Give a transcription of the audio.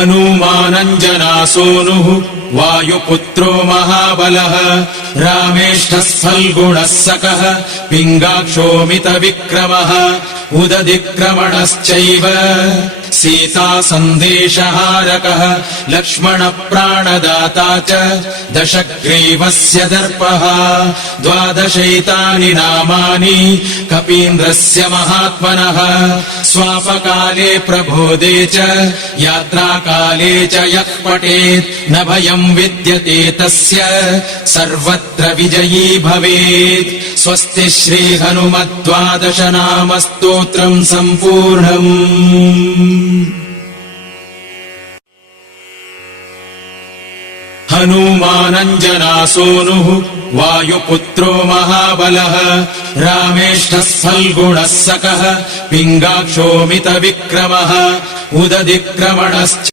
हनूमानञ्जनासूनुः वायुपुत्रो महाबलः रामेष्ठः फल्गुणः सकः पिङ्गाक्षोमितविक्रमः उदधिक्रमणश्चैव सीता सन्देशहारकः लक्ष्मणप्राणदाता च दशग्रीवस्य दर्पः 12 नामानि कपीन्द्रस्य महात्मनः स्वापकाले प्रबोधे च यात्राकाले च यः पठेत् न भयम् विद्यते तस्य सर्वत्र विजयी भवेत्। स्वस्ति श्रीहनुमद्12 नाम स्तोत्रम् सम्पूर्णम्। हनूमानञ्जनासूनुः वायुपुत्रो महाबलः रामेष्ठः फल्गुणः सकः पिङ्गाक्षोमितविक्रमः उदधिक्रमणश्च